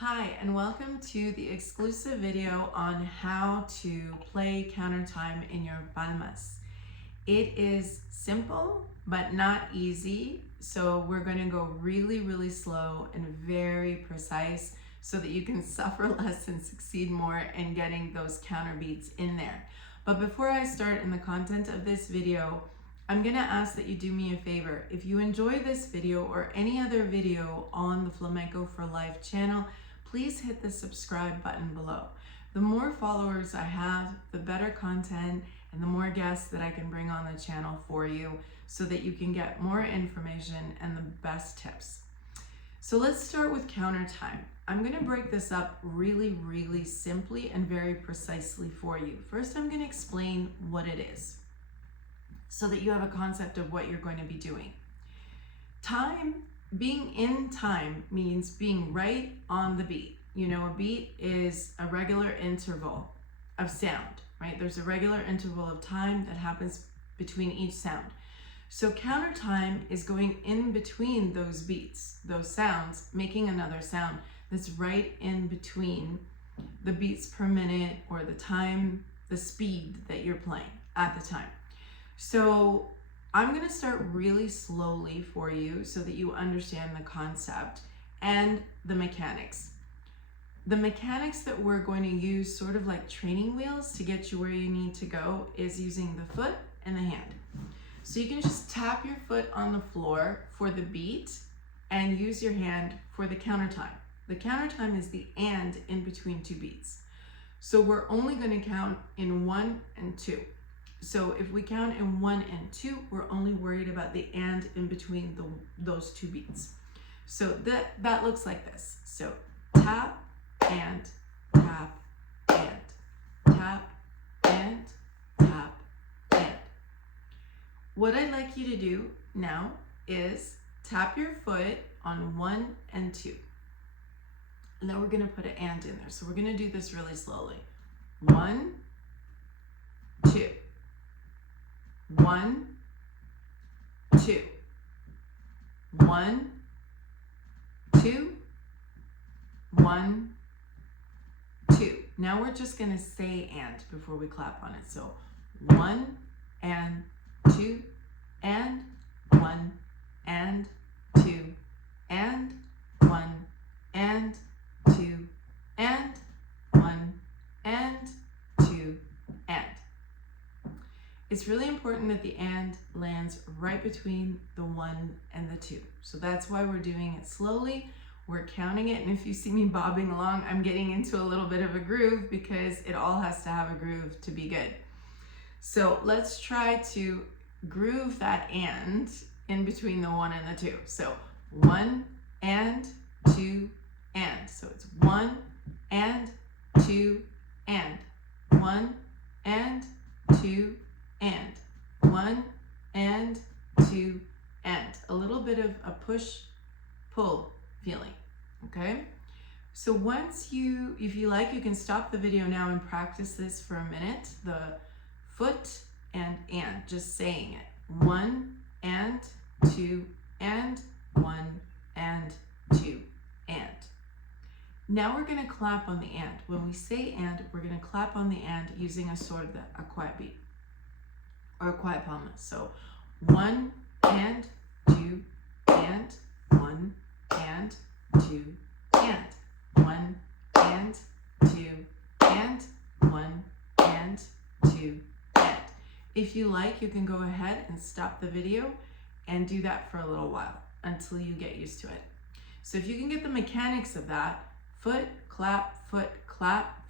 Hi, and welcome to the exclusive video on how to play counter time in your Palmas. It is simple, but not easy. So we're going to go really slow and very precise so that you can suffer less and succeed more in getting those counter beats in there. But before I start in the content of this video, I'm gonna ask that you do me a favor. If you enjoy this video or any other video on the Flamenco for Life channel, please hit the subscribe button below. The more followers I have, the better content and the more guests that I can bring on the channel for you so that you can get more information and the best tips. So let's start with counter time. I'm gonna break this up really simply and very precisely for you. First, I'm gonna explain what it is, so that you have a concept of what you're going to be doing. Being in time means being right on the beat. You know, a beat is a regular interval of sound, right? There's a regular interval of time that happens between each sound. So counter time is going in between those beats, those sounds, making another sound that's right in between the beats per minute or the time, the speed that you're playing at the time. So I'm going to start really slowly for you so that you understand the concept and the mechanics. The mechanics that we're going to use, sort of like training wheels to get you where you need to go, is using the foot and the hand. So you can just tap your foot on the floor for the beat and use your hand for the counter time. The counter time is the and in between two beats. So we're only going to count in 1 and 2. So if we count in 1 and 2, we're only worried about the and in between those two beats. So that looks like this. So tap and tap and tap and tap and. What I'd like you to do now is tap your foot on 1 and 2. And then we're going to put an and in there. So we're going to do this really slowly. 1, 2. 1, 2. 1, 2. 1, 2. Now we're just going to say and before we clap on it. So 1 and 2 and 1 and 2 and 1 and 2 and 1 and 2 and. It's really important that the and lands right between the 1 and the 2. So that's why we're doing it slowly. We're counting it, and if you see me bobbing along, I'm getting into a little bit of a groove because it all has to have a groove to be good. So let's try to groove that and in between the 1 and the 2. So 1 and 2 and. So it's 1 and 2 and 1 and 2 and 1 and 2 and. A little bit of a push-pull feeling, okay? So once if you like, you can stop the video now and practice this for a minute. The foot and, just saying it. 1 and 2 and 1 and 2 and. Now we're going to clap on the and. When we say and, we're going to clap on the and using a sort of a quiet beat or a quiet palmas. So 1 and 2 and 1 and 2 and 1 and 2 and 1 and 2 and. If you like, you can go ahead and stop the video and do that for a little while until you get used to it. So if you can get the mechanics of that, foot, clap, foot, clap,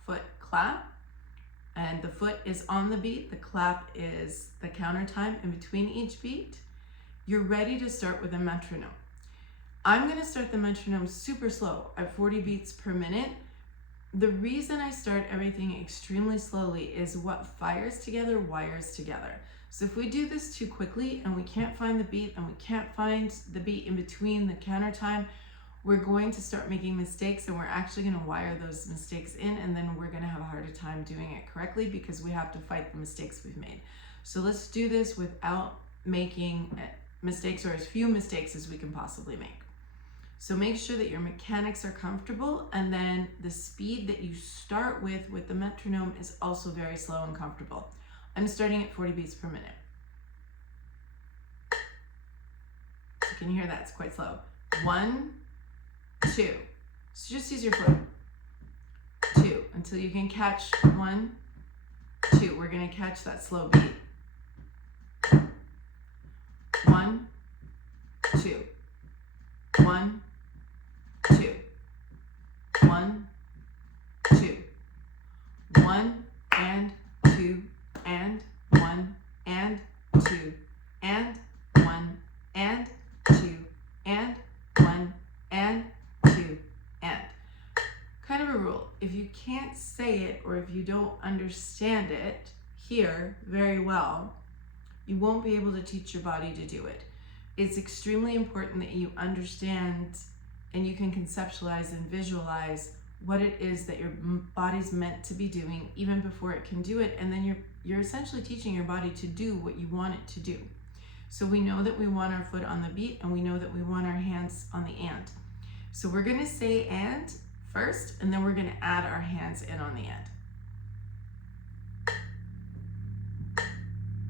and the foot is on the beat, the clap is the counter time in between each beat, you're ready to start with a metronome. I'm going to start the metronome super slow at 40 beats per minute. The reason I start everything extremely slowly is what fires together wires together. So if we do this too quickly and we can't find the beat and we can't find the beat in between the counter time, we're going to start making mistakes, and we're actually going to wire those mistakes in, and then we're going to have a harder time doing it correctly because we have to fight the mistakes we've made. So let's do this without making mistakes, or as few mistakes as we can possibly make. So make sure that your mechanics are comfortable, and then the speed that you start with the metronome is also very slow and comfortable. I'm starting at 40 beats per minute. You can hear that, it's quite slow. 1, 2. So just use your foot. 2 until you can catch 1, 2. We're going to catch that slow beat. 1, 2. 1, 2. 1, 2. 1 and 2 and 1 and 2 and 1 and 2 and 1 and 2 and. Kind of a rule. If you can't say it, or if you don't understand it here very well, you won't be able to teach your body to do it. It's extremely important that you understand and you can conceptualize and visualize what it is that your body's meant to be doing even before it can do it, and then you're essentially teaching your body to do what you want it to do. So we know that we want our foot on the beat, and we know that we want our hands on the and. So we're going to say and first, and then we're going to add our hands in on the end.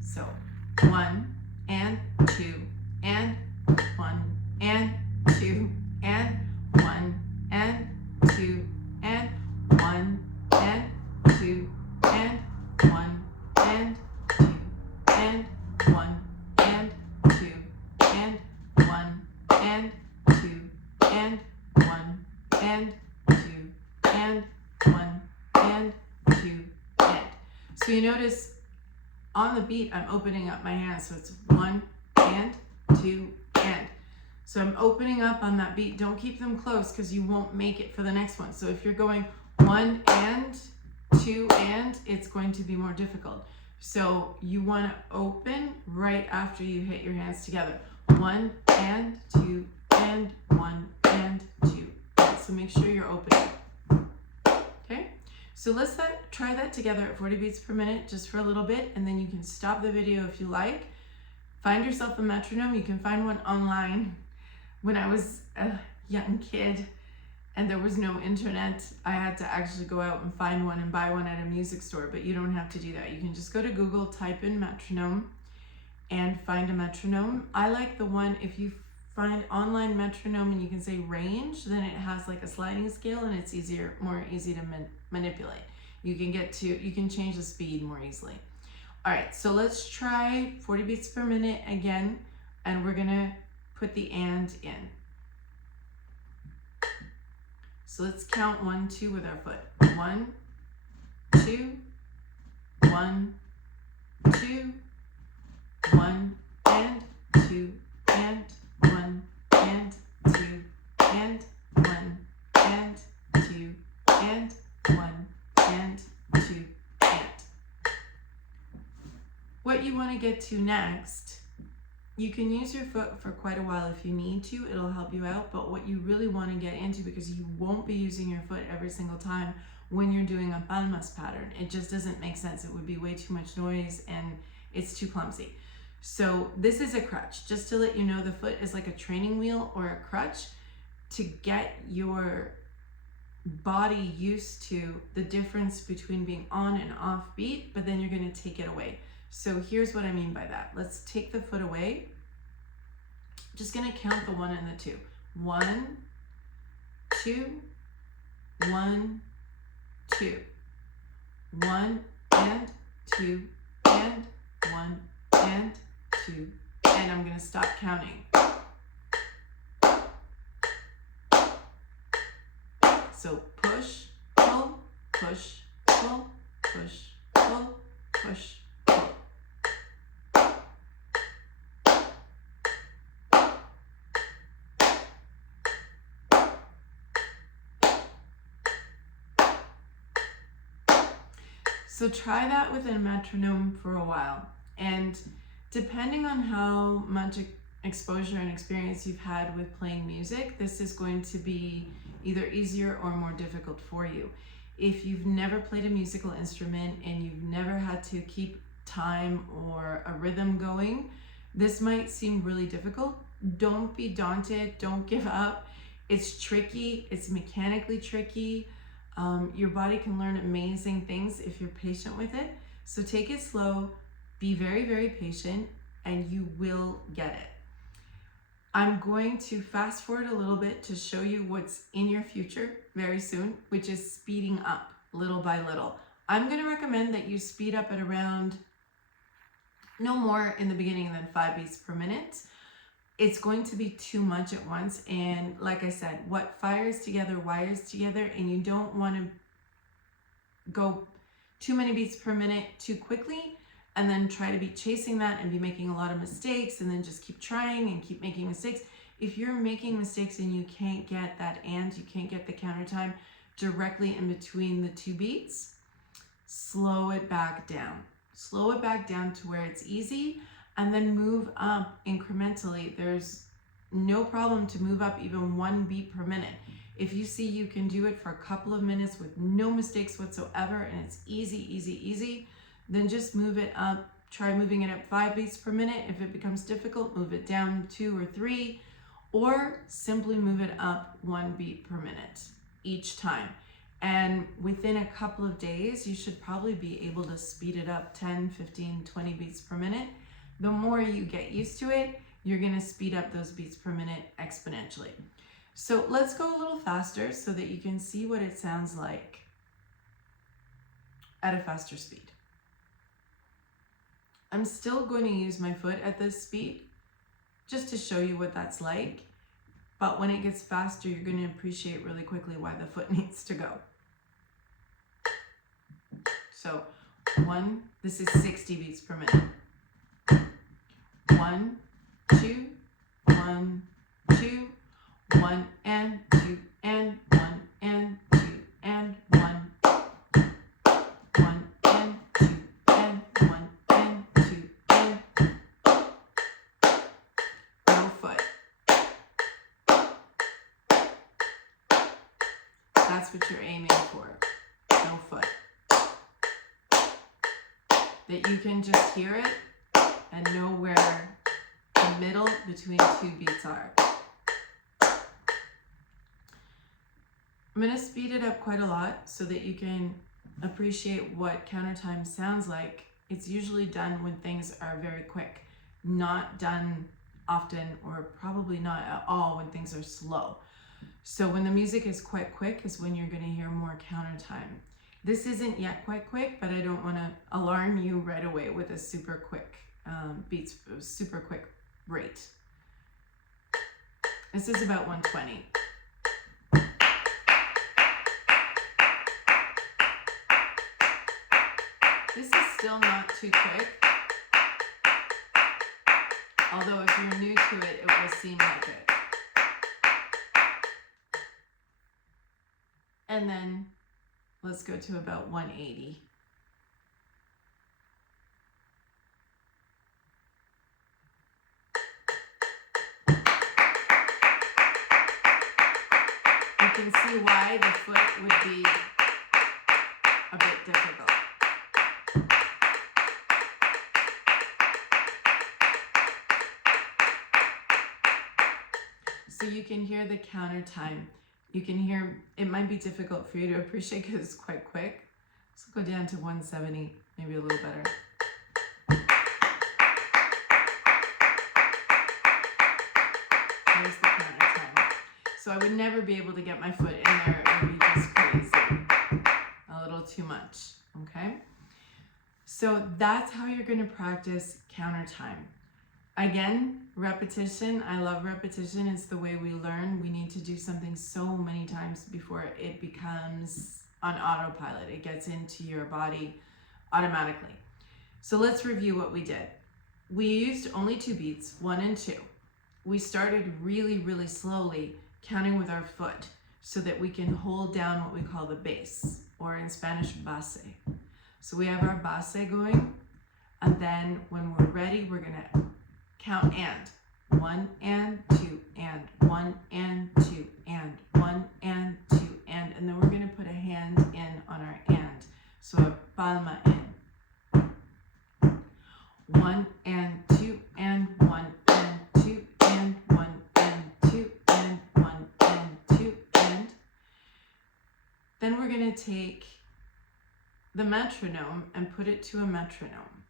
So 1 and 2 and 1 and 2 and 1 and 2 and 1 and 2 and 1 and 2 and 1 and 2 and 1 and 2 and 1 and 2 and 1 and 2 and. So you notice on the beat I'm opening up my hands, so it's 1 and 2 and. So I'm opening up on that beat. Don't keep them close because you won't make it for the next one. So if you're going 1 and 2 and, it's going to be more difficult. So you want to open right after you hit your hands together. 1 and 2 and 1 and 2 and. So make sure you're opening. Okay? So let's try that together at 40 beats per minute just for a little bit, and then you can stop the video if you like. Find yourself a metronome. You can find one online. When I was a young kid and there was no internet, I had to actually go out and find one and buy one at a music store, but you don't have to do that. You can just go to Google, type in metronome, and find a metronome. I like the one, if you find online metronome and you can say range, then it has like a sliding scale and it's more easy to manipulate. You can change the speed more easily. All right, so let's try 40 beats per minute again, and we're gonna put the and in. So let's count 1, 2 with our foot. 1, 2, 1, 2, 1 and 2 and 1 and 2 and 1 and 2 and 1 and 2 and. What you want to get to next, you can use your foot for quite a while if you need to. It'll help you out. But what you really want to get into, because you won't be using your foot every single time when you're doing a Palmas pattern, it just doesn't make sense. It would be way too much noise and it's too clumsy. So this is a crutch. Just to let you know, the foot is like a training wheel or a crutch to get your body used to the difference between being on and off beat, but then you're going to take it away. So here's what I mean by that. Let's take the foot away. Just going to count the 1 and the 2. 1, 2, 1, 2. 1 and 2 and 1 and 2. And I'm going to stop counting. So push, pull, push, pull, push, pull, push, pull. So try that with a metronome for a while, and depending on how much exposure and experience you've had with playing music, this is going to be either easier or more difficult for you. If you've never played a musical instrument and you've never had to keep time or a rhythm going, this might seem really difficult. Don't be daunted, don't give up. It's tricky, it's mechanically tricky. Your body can learn amazing things if you're patient with it. So take it slow, be very, very patient, and you will get it. I'm going to fast forward a little bit to show you what's in your future very soon, which is speeding up little by little. I'm going to recommend that you speed up at around no more in the beginning than 5 beats per minute. It's going to be too much at once, and like I said, what fires together wires together, and you don't want to go too many beats per minute too quickly and then try to be chasing that and be making a lot of mistakes and then just keep trying and keep making mistakes. If you're making mistakes and you can't get that and you can't get the counter time directly in between the 2 beats, slow it back down. Slow it back down to where it's easy, and then move up incrementally. There's no problem to move up even 1 beat per minute. If you see you can do it for a couple of minutes with no mistakes whatsoever and it's easy, easy, easy, then just move it up. Try moving it up 5 beats per minute. If it becomes difficult, move it down 2 or 3, or simply move it up 1 beat per minute each time. And within a couple of days, you should probably be able to speed it up 10, 15, 20 beats per minute. The more you get used to it, you're gonna speed up those beats per minute exponentially. So let's go a little faster so that you can see what it sounds like at a faster speed. I'm still going to use my foot at this speed just to show you what that's like. But when it gets faster, you're going to appreciate really quickly why the foot needs to go. So this is 60 beats per minute. 1, 2, 1, 2, 1 and 2 and 1 and 2 and 1. 1 and 2 and 1 and 2 and no foot. That's what you're aiming for. No foot. That you can just hear it and know where the middle between 2 beats are. I'm going to speed it up quite a lot so that you can appreciate what counter time sounds like. It's usually done when things are very quick, not done often, or probably not at all when things are slow. So when the music is quite quick is when you're going to hear more counter time. This isn't yet quite quick, but I don't want to alarm you right away with a super quick super quick rate. This is about 120. This is still not too quick, although if you're new to it, it will seem like it. And then let's go to about 180. You can see why the foot would be a bit difficult. So you can hear the counter time. You can hear, it might be difficult for you to appreciate because it's quite quick. Let's go down to 170, maybe a little better. There's the counter time. So I would never be able to get my foot in there. It would be just crazy. A little too much, okay? So that's how you're going to practice counter time. Again, repetition. I love repetition. It's the way we learn. We need to do something so many times before it becomes on autopilot. It gets into your body automatically. So let's review what we did. We used only 2 beats, 1 and 2. We started really, really slowly, counting with our foot so that we can hold down what we call the bass, or in Spanish, base. So we have our base going, and then when we're ready, we're gonna count and 1 and 2 and 1 and 2 and 1 and 2 and then we're going to put a hand in on our and. So a palma in. 1 and 2 and 1 and 2 and 1 and 2 and 1 and Then we're going to take the metronome and put it to a metronome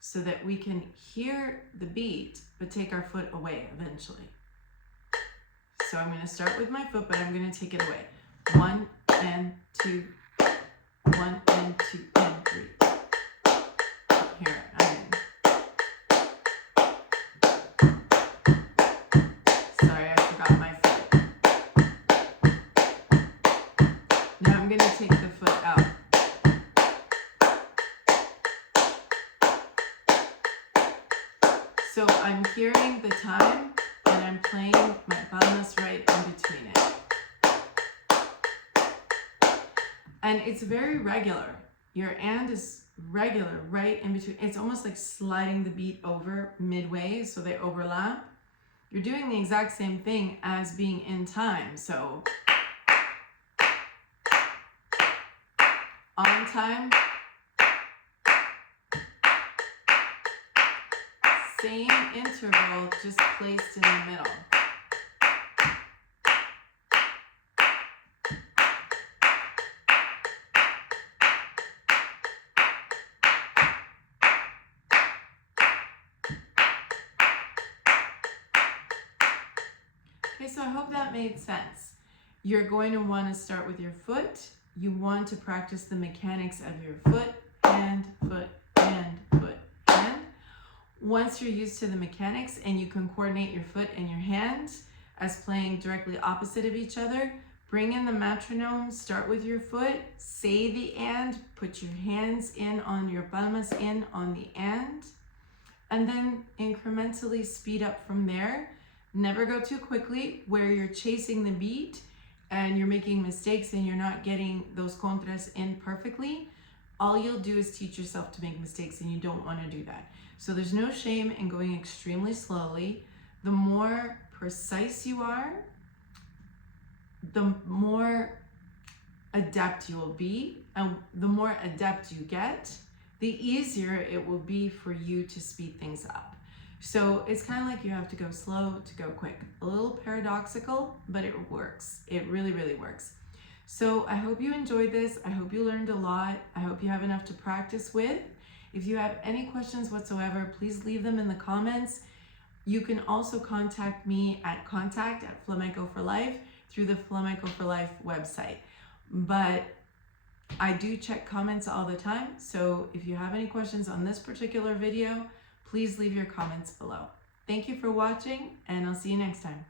so that we can hear the beat but take our foot away eventually. So I'm going to start with my foot, but I'm going to take it away. 1 and 2, 1 and 2 and 3. Here I'm in. Sorry, I forgot my foot. Now I'm going to take the foot out. So I'm hearing the time and I'm playing my palmas right in between it. And it's very regular. Your and is regular right in between. It's almost like sliding the beat over midway so they overlap. You're doing the exact same thing as being in time. So on time, same interval, just placed in the middle. Okay, so I hope that made sense. You're going to want to start with your foot. You want to practice the mechanics of your foot, hand, foot, hand, foot, hand. Once you're used to the mechanics and you can coordinate your foot and your hand as playing directly opposite of each other, bring in the metronome, start with your foot, say the and, put your hands in on your palmas in on the and then incrementally speed up from there. Never go too quickly where you're chasing the beat and you're making mistakes and you're not getting those contras in perfectly. All you'll do is teach yourself to make mistakes, and you don't want to do that. So there's no shame in going extremely slowly. The more precise you are, the more adept you will be, and the more adept you get, the easier it will be for you to speed things up. So it's kind of like you have to go slow to go quick. A little paradoxical, but it works. It really, really works. So I hope you enjoyed this. I hope you learned a lot. I hope you have enough to practice with. If you have any questions whatsoever, please leave them in the comments. You can also contact me at contact@Flamenco for Life through the Flamenco for Life website. But I do check comments all the time. So if you have any questions on this particular video, please leave your comments below. Thank you for watching, and I'll see you next time.